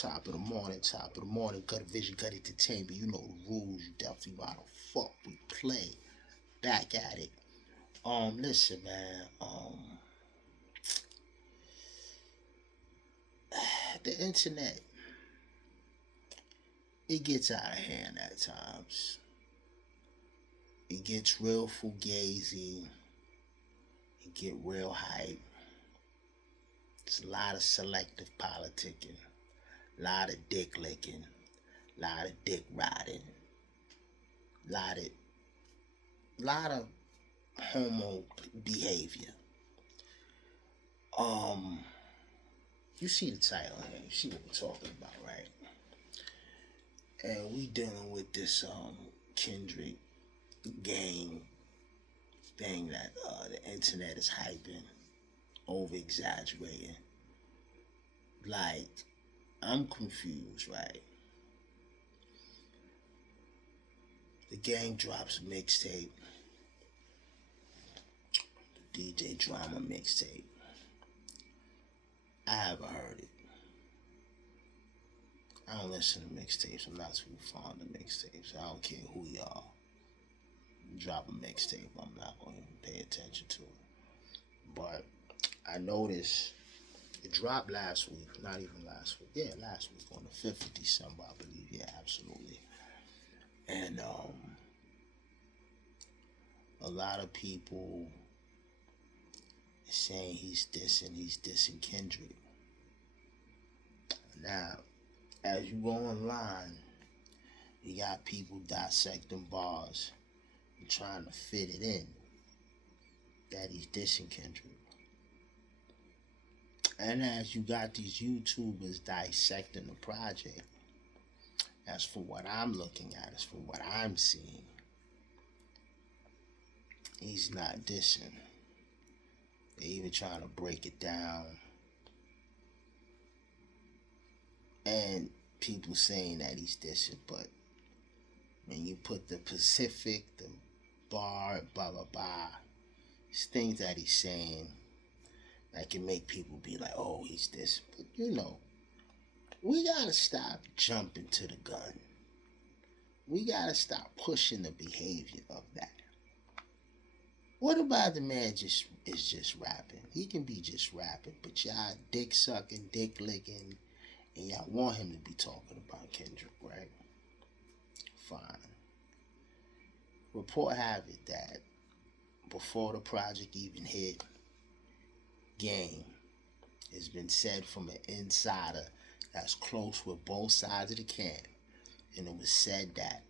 Top of the morning, Gut Vision, Gut Entertainment. You know the rules, you definitely know how the fuck we play. Back at it. Listen, man. The internet, it gets out of hand at times. It gets real fugazi. It get real hype. It's a lot of selective politicking, a lot of dick licking, a lot of dick riding, a lot of homo behavior. Um, you see the title here. You see what we're talking about, right? And we dealing with this Kendrick gang thing that the internet is hyping, over exaggerating. Like, I'm confused, right? The gang drops a mixtape, the DJ Drama mixtape. I haven't heard it. I don't listen to mixtapes. I'm not too fond of mixtapes. I don't care who y'all. Drop a mixtape, I'm not going to pay attention to it. But I noticed it dropped last week. Not even last week. Yeah, last week on the 5th of December, I believe. Yeah, absolutely. And a lot of people saying he's dissing Kendrick. Now, as you go online, you got people dissecting bars and trying to fit it in that he's dissing Kendrick. And as you got these YouTubers dissecting the project, as for what I'm looking at, as for what I'm seeing, he's not dissing. They're even trying to break it down. And people saying that he's dissing, but when you put the Pacific, the bar, blah, blah, blah, it's things that he's saying that can make people be like, oh, he's dissing. But, we gotta stop jumping to the gun. We gotta stop pushing the behavior of that. What about the man is just rapping? He can be just rapping, but y'all dick sucking, dick licking, and y'all want him to be talking about Kendrick, right? Fine. Report have it that before the project even hit, game has been said from an insider that's close with both sides of the camp, and it was said that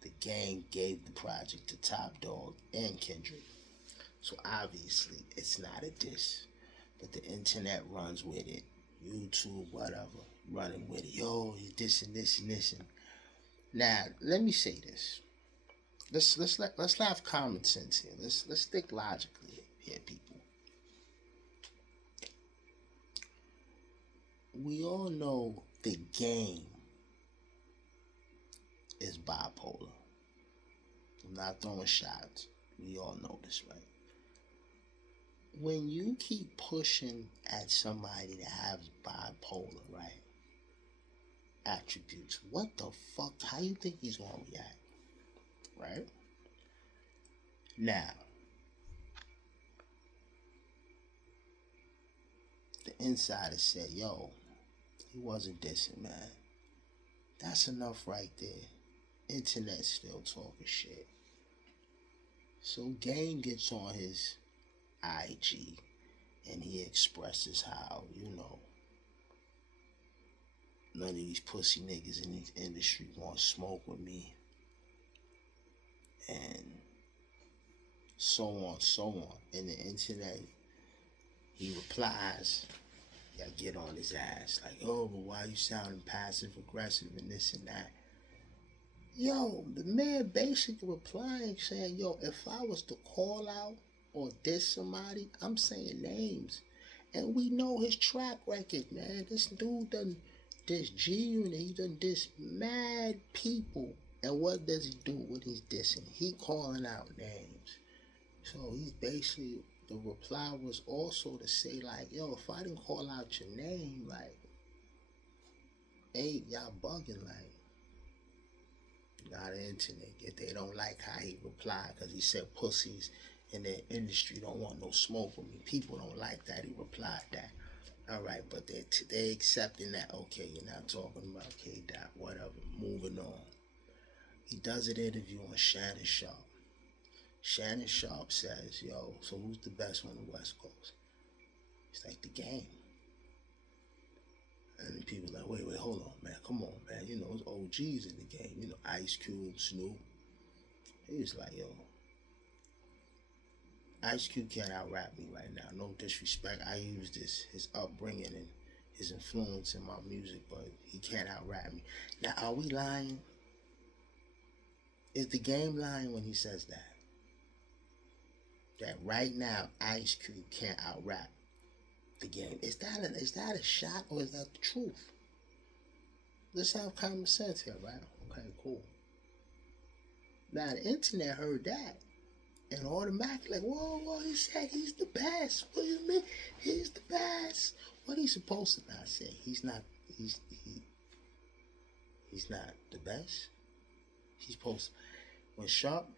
the gang gave the project to Top Dog and Kendrick. So obviously it's not a diss, but the internet runs with it. YouTube, whatever, running with it. Yo, he's dissing this and this. And now let me say this. Let's have common sense here. Let's think logically here, people. We all know the game is bipolar. I'm not throwing shots. We all know this, right? When you keep pushing at somebody that has bipolar, right, attributes, what the fuck? How you think he's gonna react, right? Now, the insider said, yo, he wasn't dissing, man. That's enough right there. Internet still talking shit. So Game gets on his IG and he expresses how, none of these pussy niggas in this industry want to smoke with me. And so on, so on. In the internet, he replies, y'all get on his ass. Like, oh, but why you sounding passive aggressive and this and that? Yo, the man basically replying saying, yo, if I was to call out or diss somebody, I'm saying names. And we know his track record, man. This dude done diss G-Unit. He done diss mad people. And what does he do when he's dissing? He calling out names. So he's basically, the reply was also to say like, yo, if I didn't call out your name, like, 8, y'all bugging like. Not the internet. If they don't like how he replied, because he said pussies in the industry don't want no smoke with me. People don't like that he replied that. All right, but they accepting that. Okay, you're not talking about K Dot. Whatever. Moving on. He does an interview on Shannon Sharp. Shannon Sharp says, "Yo, so who's the best on the West Coast?" It's like the game. And people like, wait, hold on, man. Come on, man. You know, it's OGs in the game. You know, Ice Cube, Snoop. He was like, yo, Ice Cube can't out-rap me right now. No disrespect. I use his upbringing and his influence in my music, but he can't out-rap me. Now, are we lying? Is the game lying when he says that? That right now, Ice Cube can't out-rap the game. Is that a shot or is that the truth? Let's have common sense here, right? Okay, cool. Now the internet heard that and automatically like, whoa, he said he's the best. What do you mean? He's the best. What he's supposed to not say? He's not the best. He's supposed to, when Sharp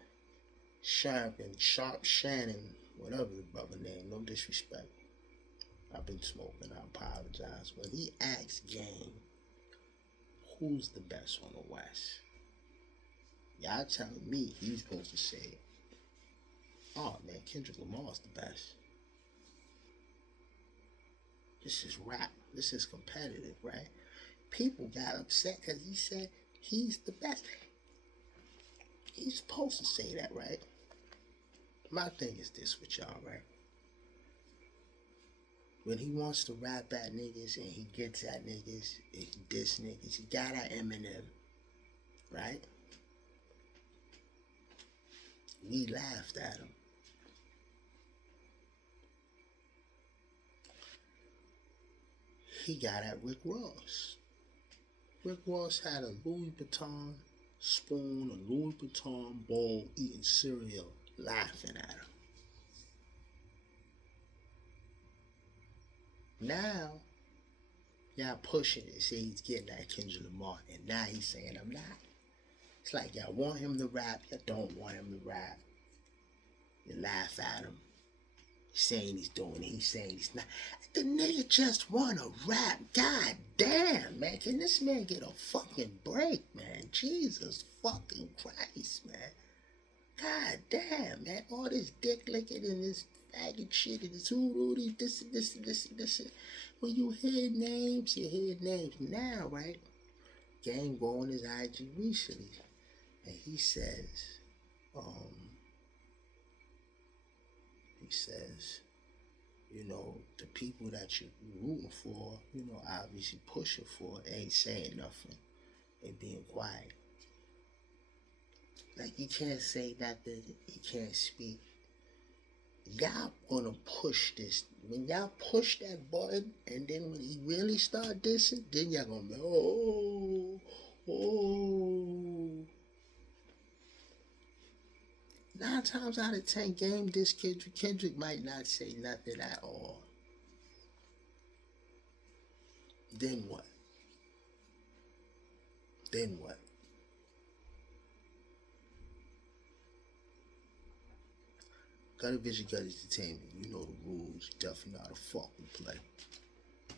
Shannon, whatever the brother name, no disrespect. I've been smoking, I apologize. When he asks Game, who's the best on the West? Y'all telling me he's supposed to say, oh man, Kendrick Lamar's the best. This is rap. This is competitive, right? People got upset because he said he's the best. He's supposed to say that, right? My thing is this with y'all, right? When he wants to rap at niggas and he gets at niggas, and he diss niggas, he got at Eminem, right? We laughed at him. He got at Rick Ross. Rick Ross had a Louis Vuitton spoon, a Louis Vuitton bowl, eating cereal, laughing at him. Now, y'all pushing it, say he's getting at Kendrick Lamar, and now he's saying I'm not. It's like y'all want him to rap, you don't want him to rap. You laugh at him. He's saying he's doing it, he's saying he's not. The nigga just wanna rap. God damn, man. Can this man get a fucking break, man? Jesus fucking Christ, man. God damn, man. All this dick licking and this faggot shit and this hoodoo, this. When you hear names, you hear names. Now, right? Game go on his IG recently. And he says, you know, the people that you're rooting for, you know, obviously pushing for, ain't saying nothing. They being quiet. Like, you can't say nothing, you can't speak. Y'all gonna push this. When y'all push that button, and then when he really start dissing, then y'all gonna be, oh. 9 times out of 10, Game diss Kendrick. Kendrick might not say nothing at all. Then what? Gutter Vision, Gut Entertainment. You know the rules. You definitely know how to fucking play.